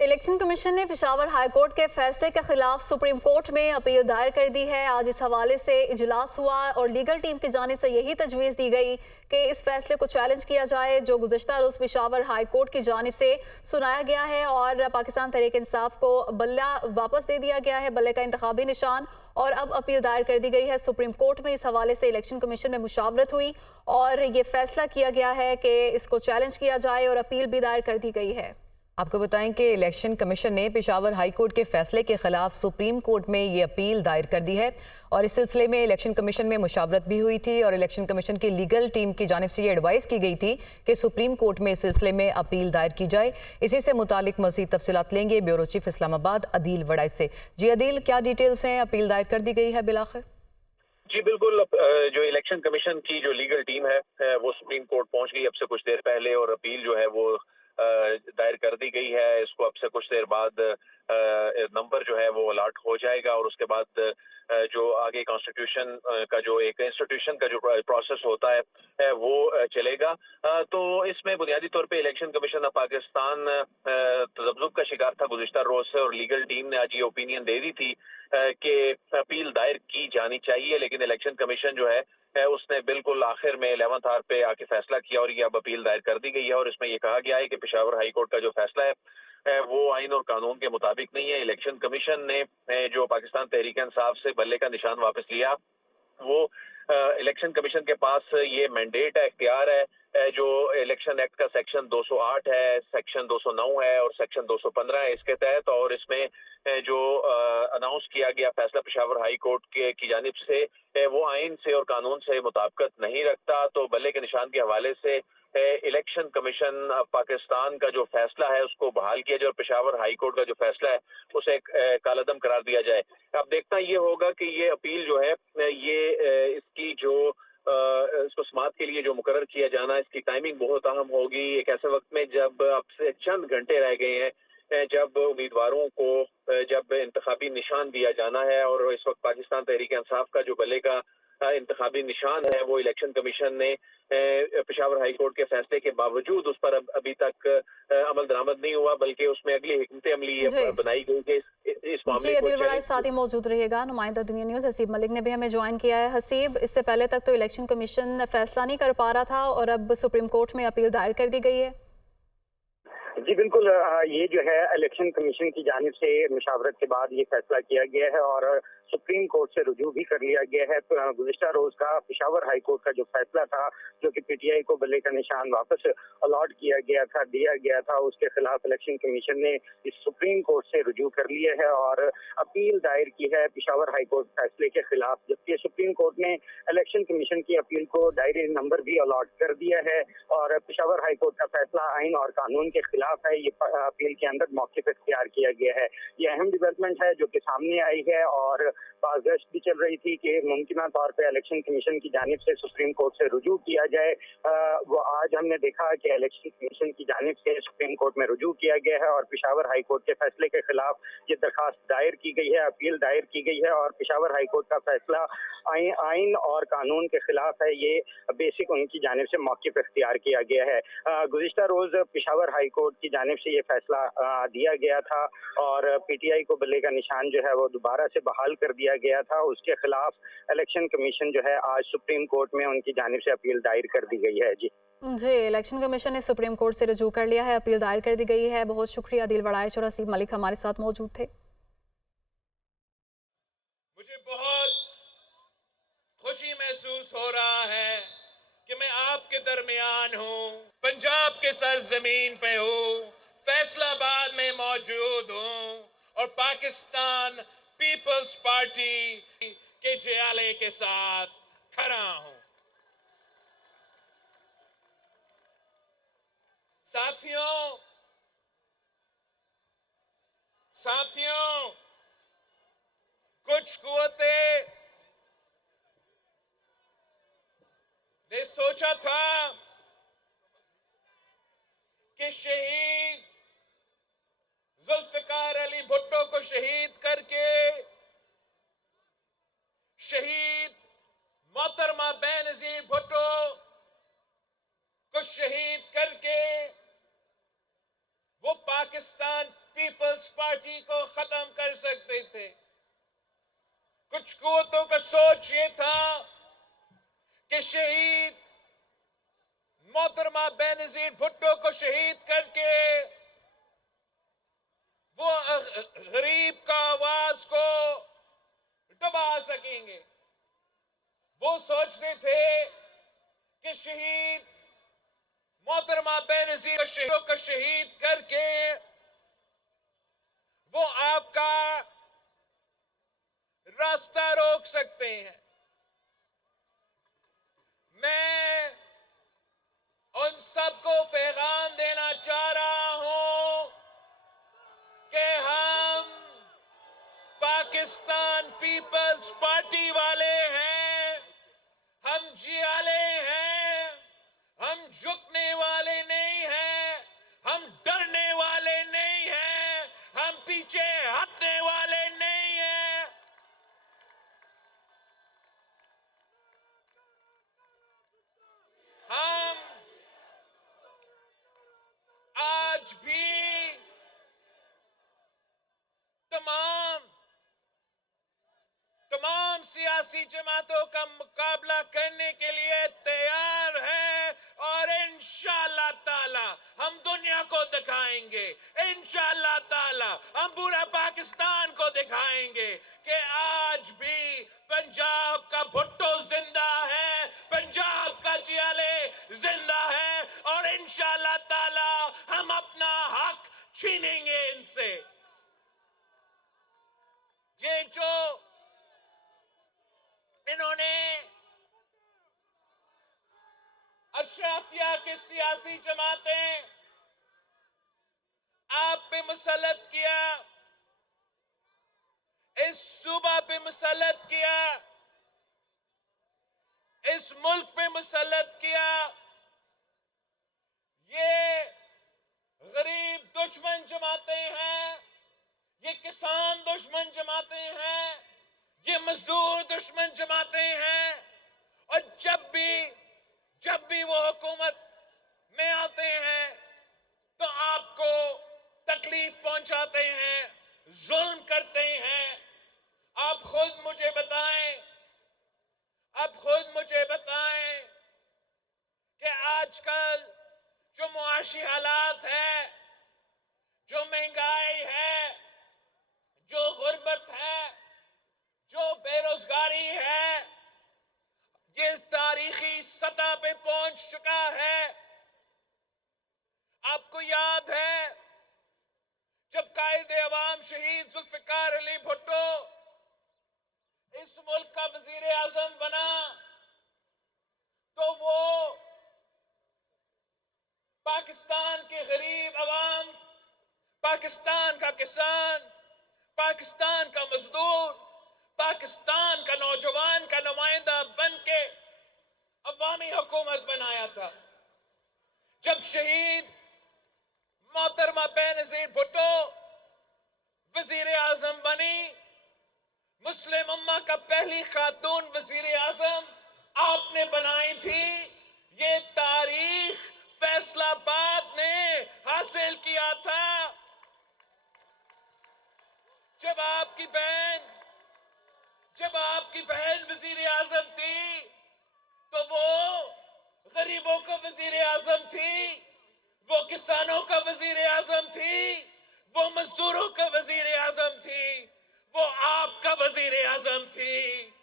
Election commission ने Peshawar high court के फैसले के खिलाफ सुप्रीम कोर्ट में अपील दायर कर दी है। आज इस हवाले से इजलास हुआ और लीगल टीम की जानिब से यही तजवीज़ दी गई कि इस फैसले को चैलेंज किया जाए जो गुज़श्ता रोज़ पेशावर हाई कोर्ट की जानिब से सुनाया गया है और पाकिस्तान तहरीक इंसाफ को बल्ला वापस दे दिया गया है, बल्ले का इंतखाबी निशान, और अब अपील दायर कर दी गई है सुप्रीम कोर्ट में। इस हवाले से इलेक्शन कमीशन में मुशावरत हुई और ये फैसला किया गया है कि इसको चैलेंज किया जाए और अपील भी दायर कर दी गई है। आपको बताएं कि इलेक्शन कमीशन ने पेशावर हाई कोर्ट के फैसले के खिलाफ सुप्रीम कोर्ट में ये अपील दायर कर दी है और इस सिलसिले में इलेक्शन कमीशन में मुशावरत भी हुई थी और इलेक्शन कमीशन की लीगल टीम की जानिब से ये एडवाइस की गई थी कि सुप्रीम कोर्ट में इस सिलसिले में अपील दायर की जाए। इसी से मुतालिक मज़ीद तफसीलात लेंगे ब्यूरो चीफ इस्लामाबाद अदील वड़ाई से। जी अदील, क्या डिटेल्स हैं? अपील दायर कर दी गई है बिलाखिर? जी बिल्कुल, जो इलेक्शन कमीशन की जो लीगल टीम है वो सुप्रीम कोर्ट पहुंच गई अब से कुछ देर पहले और अपील जो है वो दायर कर दी गई है। इसको अब से कुछ देर बाद नंबर जो है वो अलॉट हो जाएगा और उसके बाद जो आगे कॉन्स्टिट्यूशन का जो एक इंस्टीट्यूशन का जो प्रोसेस होता है वो चलेगा। तो इसमें बुनियादी तौर पे इलेक्शन कमीशन ऑफ पाकिस्तान तजब्जुब का शिकार था गुज़िश्ता रोज से और लीगल टीम ने आज ये ओपिनियन दे दी थी कि अपील दायर की जानी चाहिए, लेकिन इलेक्शन कमीशन जो है उसने बिल्कुल आखिर में 11th आवर पे आके फैसला किया और ये अब अपील दायर कर दी गई है और इसमें ये कहा गया है कि पेशावर हाई कोर्ट का जो फैसला है वो आइन और कानून के मुताबिक नहीं है। इलेक्शन कमीशन ने जो पाकिस्तान तहरीक इंसाफ से बल्ले का निशान वापस लिया वो इलेक्शन कमीशन के पास ये मैंडेट है, इख्तियार है जो इलेक्शन एक्ट का सेक्शन 208 है, सेक्शन 209 है और सेक्शन 215 है इसके तहत, और इसमें जो अनाउंस किया गया फैसला पेशावर हाई कोर्ट की जानिब से वो आइन से और कानून से मुताबिकत नहीं रखता। तो बल्ले के निशान के हवाले से इलेक्शन कमीशन पाकिस्तान का जो फैसला है उसको बहाल किया जाए और पेशावर हाई कोर्ट का जो फैसला है उसे कालअदम करार दिया जाए। अब देखना ये होगा कि ये अपील जो है ये इसकी जो इसको समाअत के लिए जो मुकर्रर किया जाना, इसकी टाइमिंग बहुत अहम होगी। एक ऐसे वक्त में जब अब से चंद घंटे रह गए हैं जब उम्मीदवारों को जब इंतखाबी निशान दिया जाना है और इस वक्त पाकिस्तान तहरीक इंसाफ का जो बल्ले का इंतखाबी निशान है वो इलेक्शन कमीशन ने पेशावर हाई कोर्ट के फैसले के बावजूद उस पर अभी तक अमल दरामद नहीं हुआ, बल्कि उसमें अगली हिकमत अमली बनाई गई कि इस मामले को अदील साथ ही मौजूद रहिएगा। नुमाइंदा दुनिया न्यूज़ हसीब मलिक ने भी हमें ज्वाइन किया है। हसीब, इससे पहले तक तो इलेक्शन कमीशन फैसला नहीं कर पा रहा था और अब सुप्रीम कोर्ट में अपील दायर कर दी गई है। जी बिल्कुल, ये जो है इलेक्शन कमीशन की जानिब से मुशावरत के बाद ये फैसला किया गया है और सुप्रीम कोर्ट से रुजू भी कर लिया गया है। गुज़िश्ता रोज का पेशावर हाई कोर्ट का जो फैसला था जो कि पीटीआई को बल्ले का निशान वापस अलॉट किया गया था, दिया गया था, उसके खिलाफ इलेक्शन कमीशन ने इस सुप्रीम कोर्ट से रुजू कर लिया है और अपील दायर की है पेशावर हाई कोर्ट फैसले के खिलाफ, जबकि सुप्रीम कोर्ट ने इलेक्शन कमीशन की अपील को डायरी नंबर भी अलॉट कर दिया है और पेशावर हाई कोर्ट का फैसला आइन और कानून के खिलाफ है। ये अपील के अंदर मौक़िफ़ इख्तियार किया गया है। ये अहम डेवलपमेंट है जो कि सामने आई है और बाज़गश्त भी चल रही थी कि मुमकिन तौर पे इलेक्शन कमीशन की जानिब से सुप्रीम कोर्ट से रुजू किया जाए। वो आज हमने देखा कि इलेक्शन कमीशन की जानिब से सुप्रीम कोर्ट में रुजू किया गया है और पेशावर हाई कोर्ट के फैसले के खिलाफ ये दरखास्त दायर की गई है, अपील दायर की गई है और पेशावर हाई कोर्ट का फैसला आइन और कानून के खिलाफ है। ये बेसिक उनकी जानिब से मौक़िफ़ इख्तियार किया गया है। गुज़िश्ता रोज पेशावर हाई कोर्ट की जानिब से ये फैसला दिया गया था और पीटीआई को बल्ले का निशान जो है वो दोबारा से बहाल कर दिया गया था। उसके खिलाफ इलेक्शन कमीशन जो है आज सुप्रीम कोर्ट में उनकी जानिब से अपील दायर कर दी गई है। जी इलेक्शन कमीशन ने सुप्रीम कोर्ट से रुजू कर लिया है, अपील दायर कर दी गई है। बहुत शुक्रिया अदील वड़ाई और हसीब मलिक हमारे साथ मौजूद थे। मुझे बहुत खुशी महसूस हो रहा है कि मैं आपके दरमियान हूँ, पंजाब के सरजमीन पे हूँ, फैसलाबाद में मौजूद हूँ और पाकिस्तान पीपल्स पार्टी के जियाले के साथ खड़ा हूँ। साथियों, कुछ कुव्वतें ने सोचा था कि शहीद जुल्फिकार अली भुट्टो को शहीद करके, शहीद मोहतरमा बेनजीर भुट्टो को शहीद करके वो पाकिस्तान पीपल्स पार्टी को खत्म कर सकते थे। कुछ कुव्वतों का सोच ये था कि शहीद मोहतरमा बेनजीर भुट्टो को शहीद करके वो गरीब का आवाज को दबा सकेंगे। वो सोचते थे कि शहीद मोहतरमा बेनजीर को शहीद करके वो आपका रास्ता रोक सकते हैं। मैं उन सबको पैगाम देना चाह रहा हूं कि हम पाकिस्तान पीपल्स पार्टी वाले हैं, हम जियाले हैं, हम झुकने वाले नहीं हैं, हम डरने वाले नहीं हैं, हम पीछे हटने वाले नहीं हैं। हम आज भी तमाम सियासी जमातों का मुकाबला करने के लिए तैयार है और इंशाअल्लाह ताला हम दुनिया को दिखाएंगे, इंशाअल्लाह ताला हम पूरा पाकिस्तान को दिखाएंगे कि आज भी पंजाब का भुट्टो जिंदा है, पंजाब का जियाले जिंदा है और इंशाअल्लाह ताला हम अपना हक छीनेंगे इनसे। ये जो इन्होंने अशराफिया की सियासी जमातें आप पे मुसल्लत किया, इस सूबा पे मुसल्लत किया, इस मुल्क पे मुसल्लत किया, ये गरीब दुश्मन जमातें हैं, ये किसान दुश्मन जमातें हैं, ये मजदूर दुश्मन जमातें हैं। और जब भी वो हुकूमत में आते हैं तो आपको तकलीफ पहुंचाते हैं, जुल्म करते हैं। आप खुद मुझे बताएं कि आजकल जो मुआशी हालात है, जो महंगाई है, जो गुर्बत है, जो बेरोजगारी है, ये तारीखी सतह पे पहुंच चुका है। आपको याद है जब कायदे अवाम शहीद जुल्फिकार अली भुट्टो इस मुल्क का वजीर आजम बना तो वो पाकिस्तान के गरीब अवाम, पाकिस्तान का किसान, पाकिस्तान का मजदूर, पाकिस्तान का नौजवान का नुमाइंदा बन के अवामी हुकूमत बनाया था। जब शहीद मोहतरमा बेनजीर भुट्टो वजीर आजम बनी, मुस्लिम उम्मा का पहली खातून वजीर आजम आपने बनाई थी। ये तारीख फैसलाबाद ने हासिल किया था। जब आपकी बहन वजीर आजम थी तो वो गरीबों का वजीर आजम थी, वो किसानों का वजीर आजम थी, वो मजदूरों का वजीर आजम थी, वो आपका वजीर आजम थी।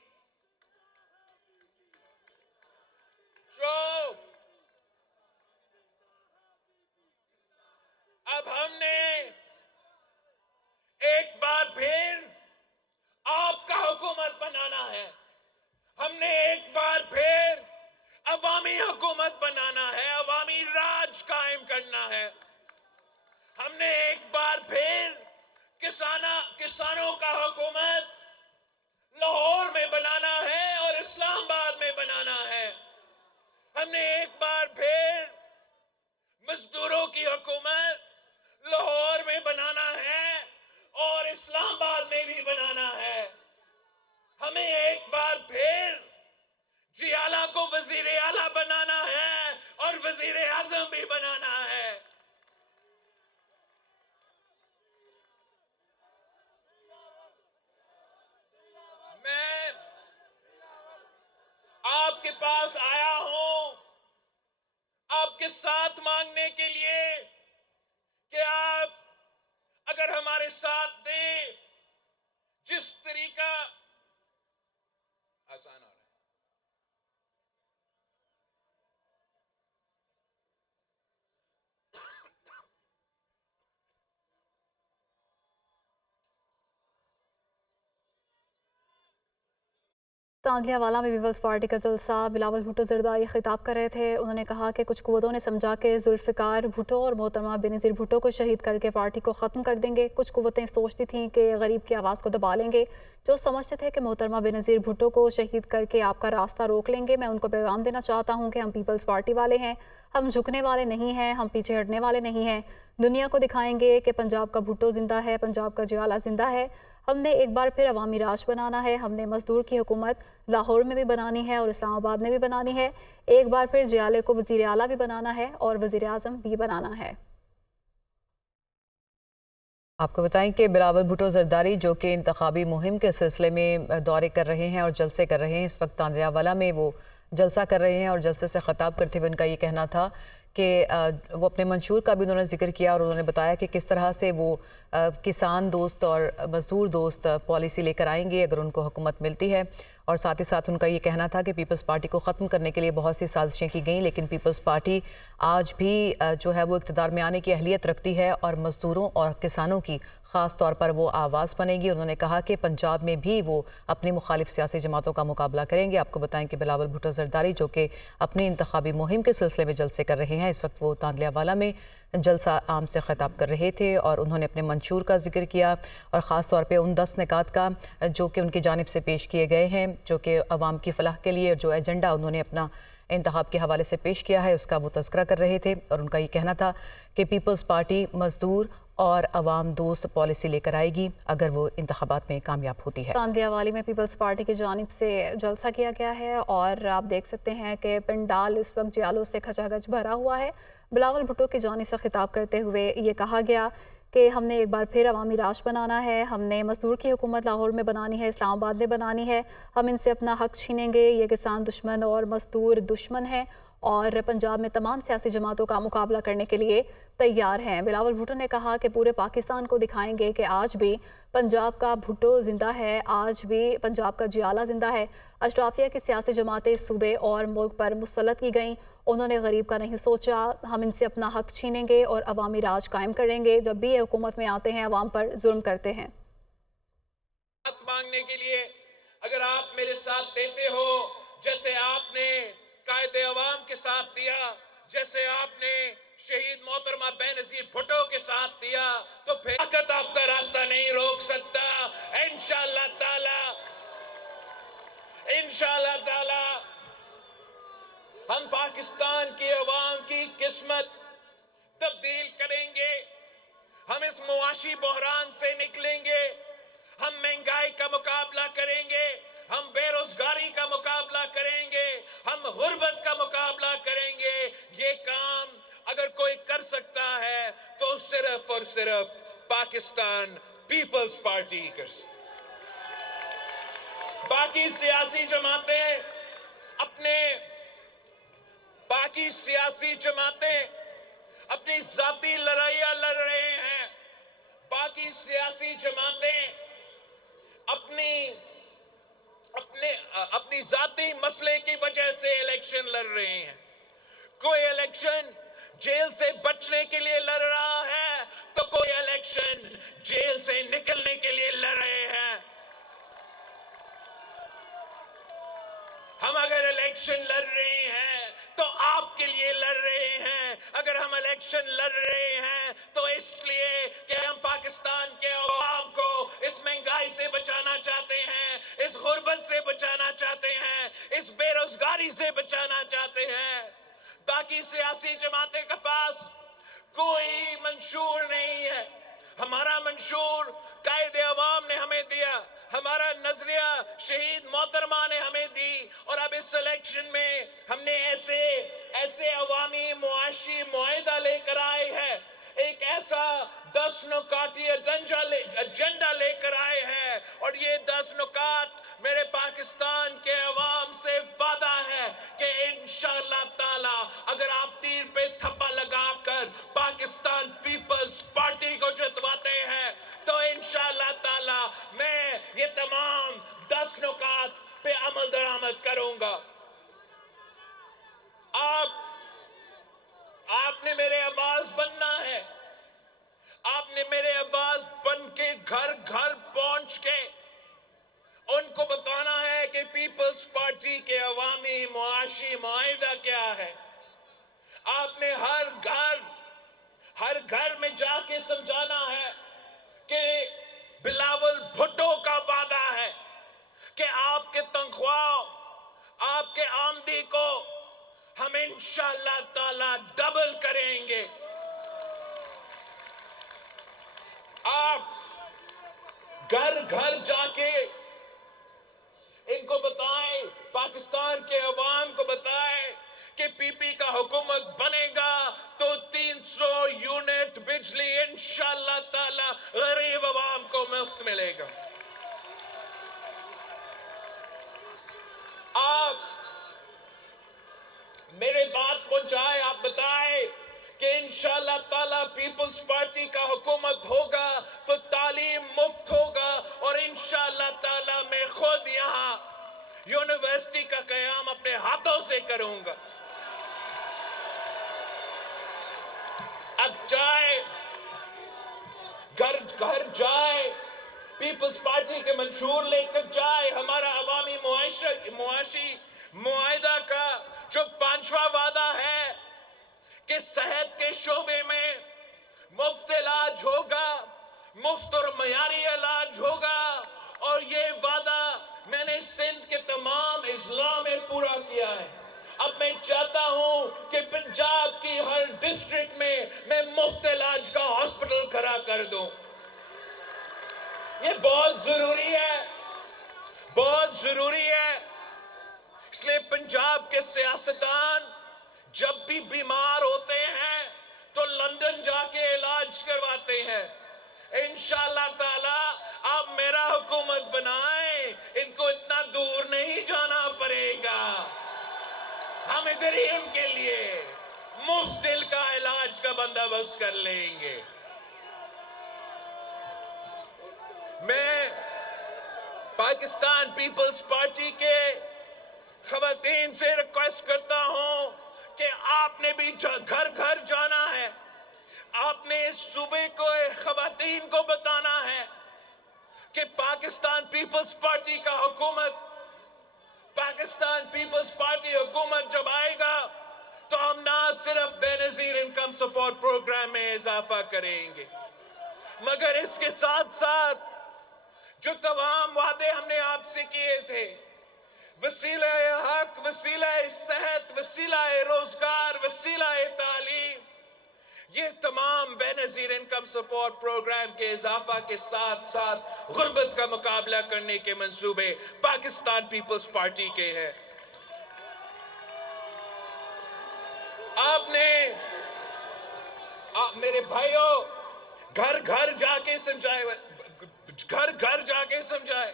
जो अब हमने एक बार फिर आपका हुकूमत बनाना है, हमने एक बार फिर अवामी हुकूमत बनाना है, अवामी राज कायम करना है। हमने एक बार फिर किसानों का हुकूमत लाहौर में बनाना है और इस्लामाबाद में बनाना है। हमने एक बार फिर मजदूरों की हुकूमत लाहौर में बनाना है और इस्लामाबाद में भी बनाना है। हमें एक बार फिर जियाला को वजीर आला बनाना है और वजीर आजम भी बनाना है। पास आया हूं आपके साथ मांगने के लिए कि आप अगर हमारे साथ दें, जिस तरीका आसान हो रहा है। तांदियावाला में पीपल्स पार्टी का जलसा बिलावल भुट्टो ज़रदारी खिताब कर रहे थे। उन्होंने कहा कि कुछ कुव्वतों ने समझा कि जुल्फ़िकार भुट्टो और मोहतरमा बेनज़ीर भुट्टो को शहीद करके पार्टी को ख़त्म कर देंगे। कुछ कुव्वतें सोचती थीं कि गरीब की आवाज़ को दबा लेंगे। जो समझते थे कि मोहतरमा बेनज़ीर भुट्टो को शहीद करके आपका रास्ता रोक लेंगे। मैं उनको पैगाम देना चाहता हूँ कि हम पीपल्स पार्टी वाले हैं, हम झुकने वाले नहीं हैं, हम पीछे हटने वाले नहीं हैं। दुनिया को दिखाएंगे कि पंजाब का भुट्टो ज़िंदा है, पंजाब का जियाला ज़िंदा है। हमने एक बार फिर अवामी राज बनाना है। हमने मजदूर की हुकूमत लाहौर में भी बनानी है और इस्लामाबाद में भी बनानी है। एक बार फिर जियाले को वज़ीर आला भी बनाना है और वज़ीर आज़म भी बनाना है। आपको बताएं कि बिलावल भुट्टो ज़रदारी जो कि इंतखाबी मुहिम के सिलसिले में दौरे कर रहे हैं और जलसे कर रहे हैं, इस वक्त तांदियावाला में वो जलसा कर रहे हैं और जलसे से ख़िताब करते हुए उनका ये कहना था कि वो अपने मंशूर का भी उन्होंने जिक्र किया और उन्होंने बताया कि किस तरह से वो किसान दोस्त और मज़दूर दोस्त पॉलिसी लेकर आएंगे अगर उनको हुकूमत मिलती है। और साथ ही साथ उनका ये कहना था कि पीपल्स पार्टी को ख़त्म करने के लिए बहुत सी साजिशें की गईं, लेकिन पीपल्स पार्टी आज भी जो है वो इक़्तिदार में आने की अहलियत रखती है और मज़दूरों और किसानों की ख़ास तौर पर वो आवाज़ बनेगी। उन्होंने कहा कि पंजाब में भी वो अपनी मुखालिफ सियासी जमातों का मुकाबला करेंगे। आपको बताएं कि बिलावल भुट्टो ज़रदारी जो कि अपनी इंतखाबी मुहिम के सिलसिले में जलसे कर रहे हैं, इस वक्त वो तांदियावाला में जलसा आम से ख़िताब कर रहे थे और उन्होंने अपने मंशूर का जिक्र किया और ख़ास तौर पे उन 10 निकात का जो कि उनकी जानिब से पेश किए गए हैं, जो कि अवाम की फलाह के लिए जो एजेंडा उन्होंने अपना इंतखाब के हवाले से पेश किया है उसका वो तज़किरा कर रहे थे। और उनका ये कहना था कि पीपल्स पार्टी मज़दूर और अवाम दोस्त पॉलिसी लेकर आएगी अगर वो इंतखाबात में कामयाब होती है। तांदियावाली में पीपल्स पार्टी की जानिब से जलसा किया गया है और आप देख सकते हैं कि पंडाल इस वक्त जियालों से खचाखच भरा हुआ है। बिलावल भुट्टो की जानिब से खिताब करते हुए ये कहा गया कि हमने एक बार फिर अवामी राज बनाना है, हमने मजदूर की हुकूमत लाहौर में बनानी है, इस्लामाबाद में बनानी है। हम इनसे अपना हक छीनेंगे। ये किसान दुश्मन और मजदूर दुश्मन हैं और पंजाब में तमाम सियासी जमातों का मुकाबला करने के लिए तैयार हैं। बिलावल भुट्टो ने कहा कि पूरे पाकिस्तान को दिखाएंगे कि आज भी पंजाब का भुट्टो ज़िंदा है, आज भी पंजाब का जियाला ज़िंदा है। अशराफिया की सियासी जमातें सूबे और मुल्क पर मुसल्लत की गईं। उन्होंने गरीब का नहीं सोचा। हम इनसे अपना हक छीनेंगे और अवामी राज कायम करेंगे। जब भी ये हुकूमत में आते हैं अवाम पर जुल्म करते हैं। मांगने के लिए अगर आप मेरे साथ देते हो, जैसे आपने कायदे अवाम के साथ दिया, जैसे आपने शहीद मोहतरमा बेनज़ीर भुट्टो के साथ दिया, तो फिर ताकत आपका रास्ता नहीं रोक सकता। इंशाअल्लाह ताला हम पाकिस्तान की अवाम की किस्मत तब्दील करेंगे। हम इस मुआशी बहरान से निकलेंगे। हम महंगाई का मुकाबला करेंगे, हम बेरोजगारी का मुकाबला करेंगे, हम गुर्बत का मुकाबला करेंगे। ये काम अगर कोई कर सकता है तो सिर्फ और सिर्फ पाकिस्तान पीपल्स पार्टी कर सकती। बाकी सियासी जमातें अपनी जाती लड़ाइयां लड़ रहे हैं। बाकी सियासी जमातें अपनी जाती मसले की वजह से इलेक्शन लड़ रहे हैं। कोई इलेक्शन जेल से बचने के लिए लड़ रहा है तो कोई इलेक्शन जेल से निकलने के लिए लड़ रहे हैं। हम अगर इलेक्शन लड़ रहे हैं तो आपके लिए लड़ रहे हैं। अगर हम इलेक्शन लड़ रहे हैं तो इसलिए कि हम पाकिस्तान के अवाम को इस महंगाई से बचाना चाहते हैं, इस गुर्बत से बचाना चाहते हैं, इस बेरोजगारी से बचाना चाहते हैं। बाकी सियासी जमातें के पास कोई मंशूर नहीं है। हमारा मंशूर कायदे अवाम ने हमें दिया, हमारा नजरिया शहीद मोहतरमा ने हमें दी और अब इस इलेक्शन में हमने ऐसे अवामी मुआशी मुआहिदा लेकर आए हैं, एक ऐसा 10 नुकाती एजेंडा लेकर आए हैं और ये 10 नुकात मेरे पाकिस्तान के अवाम से वादा है कि तमाम 10 नुकात पे अमल दरामद करूंगा। आपने मेरे आवाज बनना है। आपने मेरे आवाज बन के घर घर पहुंच के उनको बताना है कि पीपल्स पार्टी के अवामी मुआशी मुआहिदा क्या है। आपने हर घर में जाके समझाना है कि बिलावल भुट्टो का वादा है कि आपके तनख्वाह आपके आमदी को हम इंशाअल्लाह ताला डबल करेंगे। आप घर घर जाके इनको बताएं, पाकिस्तान के अवाम को बताएं कि पीपी का हुकूमत बनेगा तो 300 यूनिट बिजली इंशाअल्लाह ताला गरीब अवाम को मुफ्त मिलेगा। आप मेरे बात पहुंचाए, आप बताए कि इंशाअल्लाह ताला पीपल्स पार्टी का हुकूमत होगा तो तालीम मुफ्त होगा और इंशाअल्लाह ताला मैं खुद यहाँ यूनिवर्सिटी का क़याम अपने हाथों से करूंगा। अब जाए घर घर जाए, पीपल्स पार्टी के मंशूर लेकर जाए, हमारा अवामी मुआशी मुआहिदा का जो 5वां वादा है कि सेहत के शोबे में मुफ्त इलाज होगा, मुफ्त और मयारी इलाज होगा, और ये वादा मैंने सिंध के तमाम अजला में पूरा किया है। अब मैं चाहता हूं कि पंजाब की हर डिस्ट्रिक्ट में मैं मुफ्त इलाज का हॉस्पिटल खड़ा कर दूं। ये बहुत जरूरी है, बहुत जरूरी है। इसलिए पंजाब के सियासतदान जब भी बीमार होते हैं तो लंदन जाके इलाज करवाते हैं। इंशाअल्लाह ताला आप मेरा हुकूमत बनाएं, इनको इतना दूर नहीं जाना पड़ेगा। हम इधर ही उनके लिए मुफ्त दिल का इलाज का बंदोबस्त कर लेंगे। मैं पाकिस्तान पीपल्स पार्टी के खवातीन से रिक्वेस्ट करता हूं कि आपने भी घर घर जाना है। आपने इस सूबे को खवातीन को बताना है कि पाकिस्तान पीपल्स पार्टी का हुकूमत, पाकिस्तान पीपल्स पार्टी हुकूमत जब आएगा तो हम ना सिर्फ बेनजीर इनकम सपोर्ट प्रोग्राम में इजाफा करेंगे, मगर इसके साथ साथ जो तमाम वादे हमने आपसे किए थे, वसीला हक, वसीला सेहत, वसीला रोजगार, वसीला तालीम, ये तमाम बेनजीर इनकम सपोर्ट प्रोग्राम के इजाफा के साथ साथ गुर्बत का मुकाबला करने के मंसूबे पाकिस्तान पीपल्स पार्टी के हैं। मेरे भाइयों घर घर जाके समझाए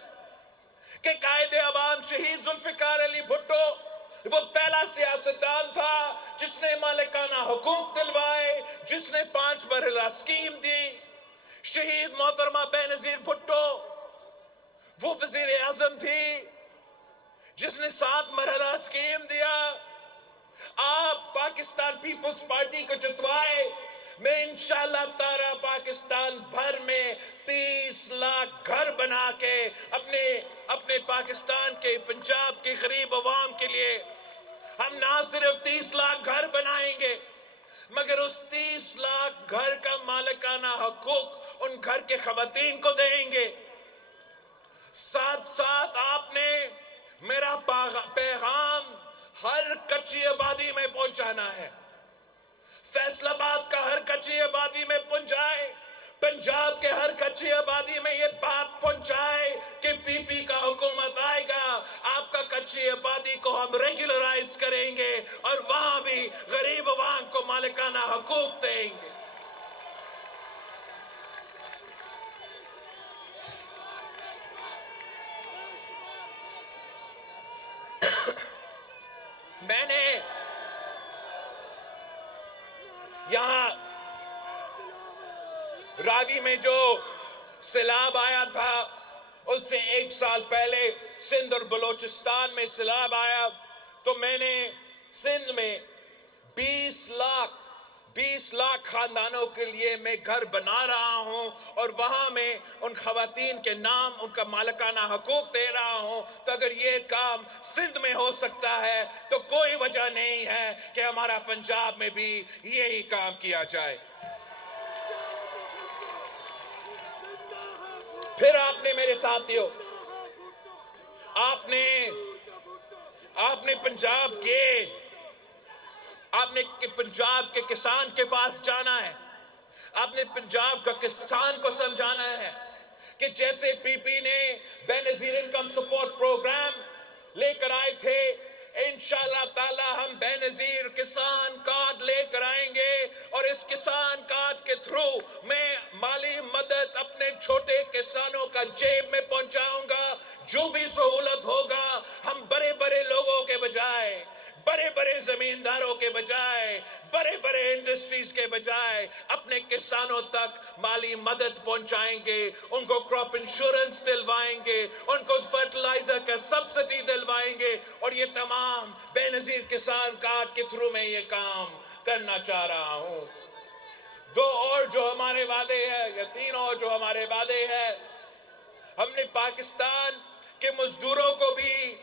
कि कायदे अवाम शहीद जुल्फिकार अली भुट्टो वो पहला सियासतदान था जिसने मालिकाना हुकूक दिलवाए, जिसने 5 मरहला स्कीम दी। शहीद मोहतरमा बेनजीर भुट्टो वो वजीर आजम थी जिसने 7 मरहला स्कीम दिया। आप पाकिस्तान पीपल्स पार्टी को जितवाए, मैं इंशाअल्लाह ताला पाकिस्तान भर में 30 लाख घर बना के अपने पाकिस्तान के पंजाब के गरीब अवाम के लिए हम ना सिर्फ 30 लाख घर बनाएंगे, मगर उस 30 लाख घर का मालिकाना हकूक उन घर के खवातीन को देंगे। साथ साथ आपने मेरा पैगाम हर कच्ची आबादी में पहुंचाना है। फैसलाबाद का हर कच्ची आबादी में पहुंचाए, पंजाब के हर कच्ची आबादी में ये बात पहुंचाए कि पीपी का हुकूमत आएगा, आपका कच्ची आबादी को हम रेगुलराइज करेंगे और वहां भी गरीब अवाम को मालिकाना हकूक देंगे। मैंने यहां रावी में जो सैलाब आया था اس سے 1 سال پہلے سندھ اور بلوچستان میں سیلاب آیا تو میں نے سندھ میں 20 لاکھ خاندانوں کے لیے میں گھر بنا رہا ہوں اور وہاں میں ان خواتین کے نام ان کا مالکانہ حقوق دے رہا ہوں. تو اگر یہ کام سندھ میں ہو سکتا ہے تو کوئی وجہ نہیں ہے کہ ہمارا پنجاب میں بھی یہی کام کیا جائے. پھر آپ نے میرے ساتھیوں آپ نے پنجاب کے کسان کے پاس جانا ہے. آپ نے پنجاب کا کسان کو سمجھانا ہے کہ جیسے پی پی نے بے نظیر انکم سپورٹ پروگرام لے کر آئے تھے, انشاءاللہ تعالی ہم بے نظیر کسان کارڈ لے کر آئیں گے اور اس کسان کارڈ کے تھرو میں مالی مدد اپنے چھوٹے کسانوں کا جیب میں پہنچاؤں گا. جو بھی سہولت ہوگا ہم بڑے بڑے لوگوں کے بجائے, بڑے بڑے زمینداروں کے بجائے, بڑے بڑے انڈسٹریز کے بجائے اپنے کسانوں تک مالی مدد پہنچائیں گے. ان کو کراپ انشورنس دلوائیں گے, ان کو فرٹیلائزر کا سبسڈی دلوائیں گے, اور یہ تمام بے نظیر کسان کارڈ کے تھرو میں یہ کام کرنا چاہ رہا ہوں. 2 اور جو ہمارے وعدے ہیں یا 3 اور جو ہمارے وعدے ہیں, ہم نے پاکستان کے مزدوروں کو بھی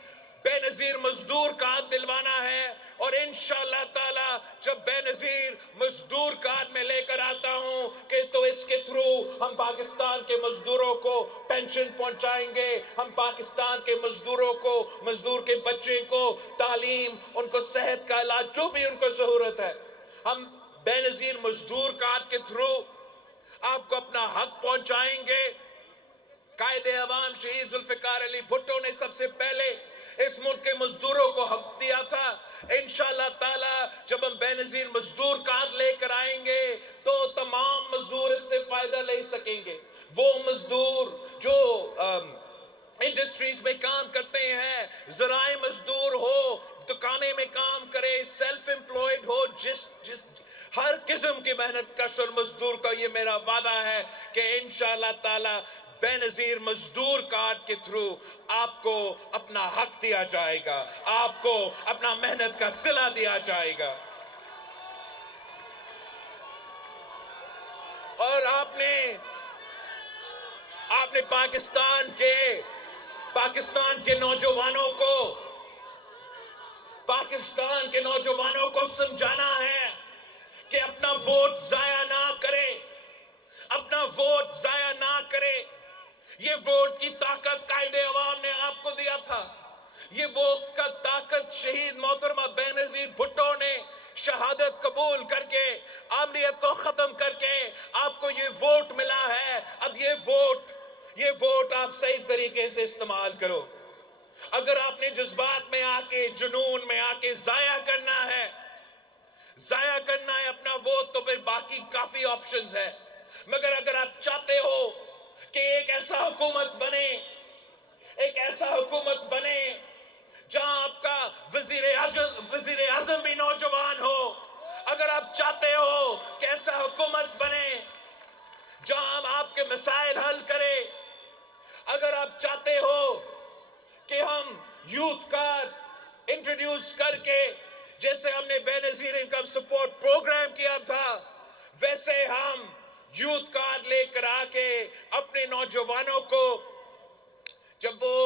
بے نظیر مزدور کارڈ دلوانا ہے, اور انشاءاللہ تعالی جب بے نظیر مزدور کارڈ میں لے کر آتا ہوں کہ تو اس کے تھرو ہم پاکستان کے مزدوروں کو پینشن پہنچائیں گے, ہم پاکستان کے مزدوروں کو, مزدور کے بچے کو تعلیم, ان کو صحت کا علاج, جو بھی ان کو ضرورت ہے, ہم بے نظیر مزدور کارڈ کے تھرو آپ کو اپنا حق پہنچائیں گے. قائد عوام شہید ذوالفقار علی بھٹو نے سب سے پہلے اس ملک کے مزدوروں کو حق دیا تھا. انشاءاللہ تعالی جب ہم بے نظیر مزدور کارڈ لے کر آئیں گے تو تمام مزدور اس سے فائدہ لے سکیں گے. وہ مزدور جو انڈسٹریز میں کام کرتے ہیں, زراعی مزدور ہو, دکانے میں کام کرے, سیلف امپلائڈ ہو, جس ہر قسم کی محنت کش اور مزدور کا یہ میرا وعدہ ہے کہ انشاءاللہ تعالی بے نظیر مزدور کارڈ کے تھرو آپ کو اپنا حق دیا جائے گا, آپ کو اپنا محنت کا صلہ دیا جائے گا. اور آپ نے پاکستان کے نوجوانوں کو سمجھانا ہے کہ اپنا ووٹ ضائع نہ کرے. یہ ووٹ کی طاقت قائد عوام نے آپ کو دیا تھا. یہ ووٹ کا طاقت شہید محترمہ بے نظیر بھٹو نے شہادت قبول کر کے, آمریت کو ختم کر کے آپ کو یہ ووٹ ملا ہے. اب یہ ووٹ آپ صحیح طریقے سے استعمال کرو. اگر آپ نے جذبات میں آ کے, جنون میں آ کے ضائع کرنا ہے اپنا ووٹ, تو پھر باقی کافی آپشنز ہے. مگر اگر آپ چاہتے ہو کہ ایک ایسا حکومت بنے جہاں آپ کا وزیر اعظم بھی نوجوان ہو, اگر آپ چاہتے ہو کہ ایسا حکومت بنے جہاں ہم آپ کے مسائل حل کرے, اگر آپ چاہتے ہو کہ ہم یوتھ کارڈ انٹروڈیوس کر کے, جیسے ہم نے بے نظیر انکم سپورٹ پروگرام کیا تھا, ویسے ہم یوتھ کارڈ لے کر آ کے اپنے نوجوانوں کو جب وہ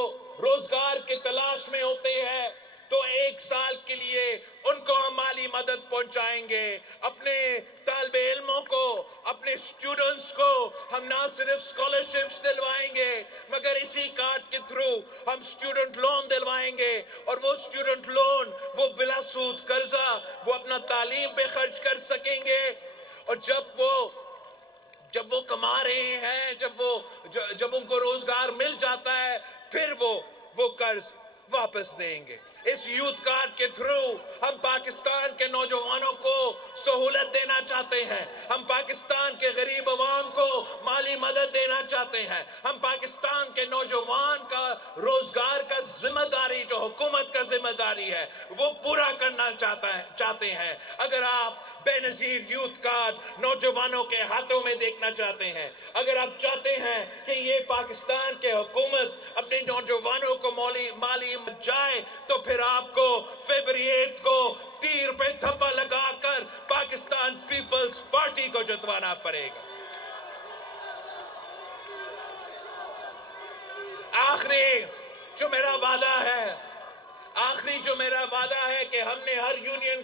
روزگار کی تلاش میں ہوتے ہیں تو 1 سال کے لیے ان کو ہم مالی مدد پہنچائیں گے. اپنے طالب علموں کو, اپنے اسٹوڈنٹس کو ہم نہ صرف اسکالرشپس دلوائیں گے مگر اسی کارڈ کے تھرو ہم اسٹوڈنٹ لون دلوائیں گے, اور وہ اسٹوڈنٹ لون وہ بلا سود قرضہ وہ اپنا تعلیم پہ خرچ کر سکیں گے. اور جب وہ کما رہے ہیں, جب ان کو روزگار مل جاتا ہے, پھر وہ قرض वापस देंगे। इस यूथ कार्ड के थ्रू हम पाकिस्तान के नौजवानों को सहूलत देना चाहते हैं, हम पाकिस्तान के गरीब अवाम को माली मदद देना चाहते हैं, हम पाकिस्तान के नौजवान का रोजगार का जिम्मेदारी जो हुकूमत का जिम्मेदारी है वो पूरा करना चाहते हैं। अगर आप बेनजीर यूथ कार्ड नौजवानों के हाथों में देखना चाहते हैं, अगर आप चाहते हैं कि ये पाकिस्तान के हुकूमत अपने नौजवानों को माली जाए, तो फिर आपको फरवरी 8 को तीर पे थप्पा लगाकर पाकिस्तान पीपल्स पार्टी को जितवाना पड़ेगा। आखिरी जो मेरा वादा है कि हमने हर यूनियन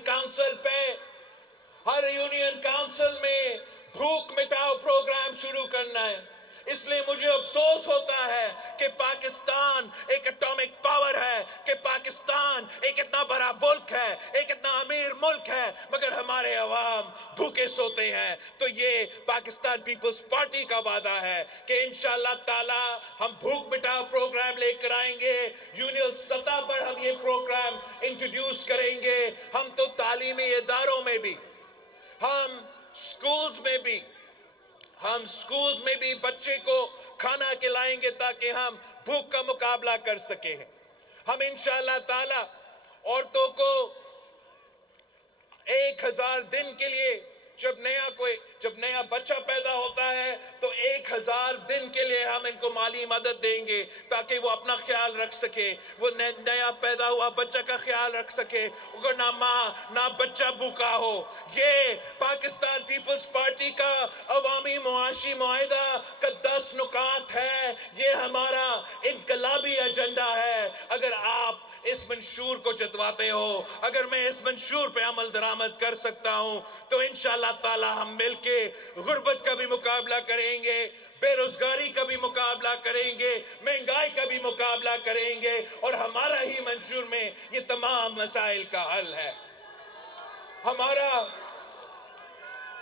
काउंसिल में भूख मिटाओ प्रोग्राम शुरू करना है। इसलिए मुझे अफसोस होता है कि पाकिस्तान एक एटॉमिक पावर है, कि पाकिस्तान एक इतना बड़ा मुल्क है, एक इतना अमीर मुल्क है, मगर हमारे अवाम भूखे सोते हैं। तो ये पाकिस्तान पीपल्स पार्टी का वादा है कि इंशाअल्लाह ताला हम भूख मिटाओ प्रोग्राम लेकर आएंगे। यूनियन सतह पर हम ये प्रोग्राम इंट्रोड्यूस करेंगे। हम तो तालीमी इदारों में भी, हम स्कूल्स में भी बच्चे को खाना खिलाएंगे ताकि हम भूख का मुकाबला कर सके। हम इंशाअल्लाह ताला औरतों को 1000 दिन के लिए, जब नया बच्चा पैदा होता है तो 1000 दिन के लिए हम इनको माली मदद देंगे ताकि वो अपना ख्याल रख सके, वो नया पैदा हुआ बच्चा का ख्याल रख सके, उनको ना माँ ना बच्चा भूखा हो। ये पाकिस्तान पीपल्स पार्टी का अवामी मुआशी मुआहिदा का 10 नुकात है। ये हमारा इनकलाबी एजेंडा है। अगर आप इस मंशूर को जतवाते हो, अगर मैं इस मंशूर पे अमल दरामद कर सकता हूं, तो इंशाअल्लाह ताला हम मिलके गुर्बत का भी मुकाबला करेंगे, बेरोजगारी का भी मुकाबला करेंगे, महंगाई का भी मुकाबला करेंगे, और हमारा ही मंशूर में ये तमाम मसाइल का हल है।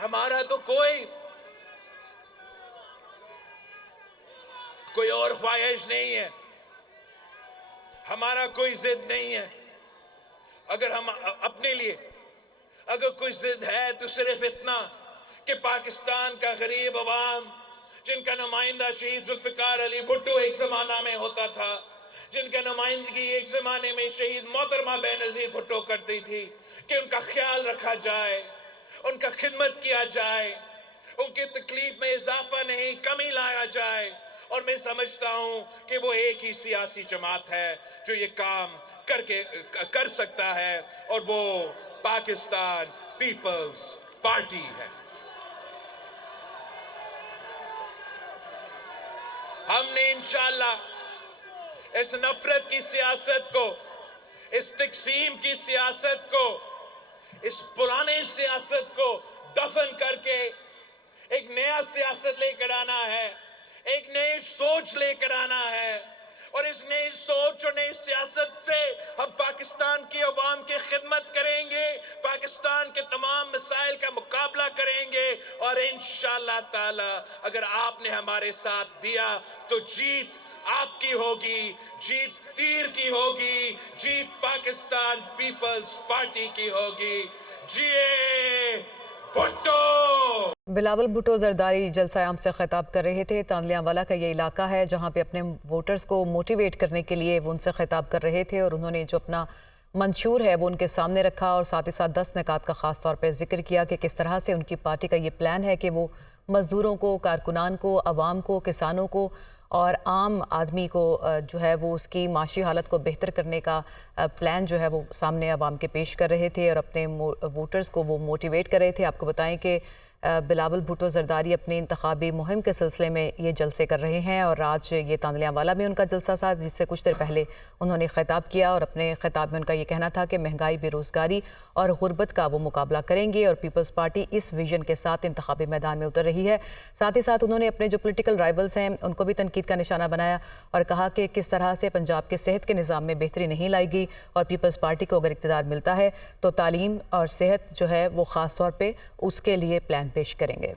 हमारा तो कोई और ख्वाहिश नहीं है, हमारा कोई जिद नहीं है। अगर हम अपने लिए अगर कोई जिद है तो सिर्फ इतना कि पाकिस्तान का गरीब अवाम, जिनका नुमाइंदा शहीद जुल्फिकार अली भुट्टो एक जमाना में होता था, जिनका नुमाइंदगी एक जमाने में शहीद मोहतरमा बेनजीर भुट्टो करती थी, कि उनका ख्याल रखा जाए, उनका खिदमत किया जाए, उनकी तकलीफ में इजाफा नहीं कमी लाया जाए। और मैं समझता हूं कि वो एक ही सियासी जमात है जो ये काम कर सकता है, और वो पाकिस्तान पीपल्स पार्टी है। हमने इंशाअल्लाह इस नफरत की सियासत को, इस तकसीम की सियासत को, इस पुराने सियासत को दफन करके एक नया सियासत लेकर आना है, एक नई सोच लेकर आना है। और इस नई सोच और नई सियासत से हम पाकिस्तान की अवाम की खिदमत करेंगे, पाकिस्तान के तमाम मसाइल का मुकाबला करेंगे, और इंशाअल्लाह ताला अगर आपने हमारे साथ दिया तो जीत आपकी होगी, जीत तीर की होगी, जीत पाकिस्तान पीपल्स पार्टी की होगी। जिए भुट्टो। बिलावल भुट्टो जरदारी जलसा आम से खिताब कर रहे थे। तांदलियांवाला का ये इलाका है जहाँ पे अपने वोटर्स को मोटिवेट करने के लिए वो उनसे खिताब कर रहे थे, और उन्होंने जो अपना मंशूर है वो उनके सामने रखा, और साथ ही साथ 10 निकात का ख़ास तौर पर जिक्र किया कि किस तरह से उनकी पार्टी का ये प्लान है कि वो मज़दूरों को, कारकुनान को, आवाम को, किसानों को और आम आदमी को जो है वो उसकी माशी हालत को बेहतर करने का प्लान जो है वो सामने आवाम के पेश कर रहे थे, और अपने वोटर्स को वो मोटिवेट कर रहे थे। आपको बताएं कि बिलावल भुट्टो जरदारी अपनी इंतखाबी मुहिम के सिलसिले में ये जलसे कर रहे हैं, और आज ये तांदलियांवाला में उनका जलसा था, जिससे कुछ देर पहले उन्होंने खिताब किया, और अपने खिताब में उनका ये कहना था कि महंगाई, बेरोज़गारी और गुर्बत का वो मुकाबला करेंगे, और पीपल्स पार्टी इस विजन के साथ इंतखाबी मैदान में उतर रही है। साथ ही साथ उन्होंने अपने जो पोलिटिकल राइवल्स हैं उनको भी तनकीद का निशाना बनाया, और कहा कि किस तरह से पंजाब के सेहत के निज़ाम में बेहतरी नहीं लाएगी, और पीपल्स पार्टी को अगर इक़्तिदार मिलता है तो तालीम और सेहत जो है वो ख़ास तौर पर उसके लिए प्लान पेश करेंगे।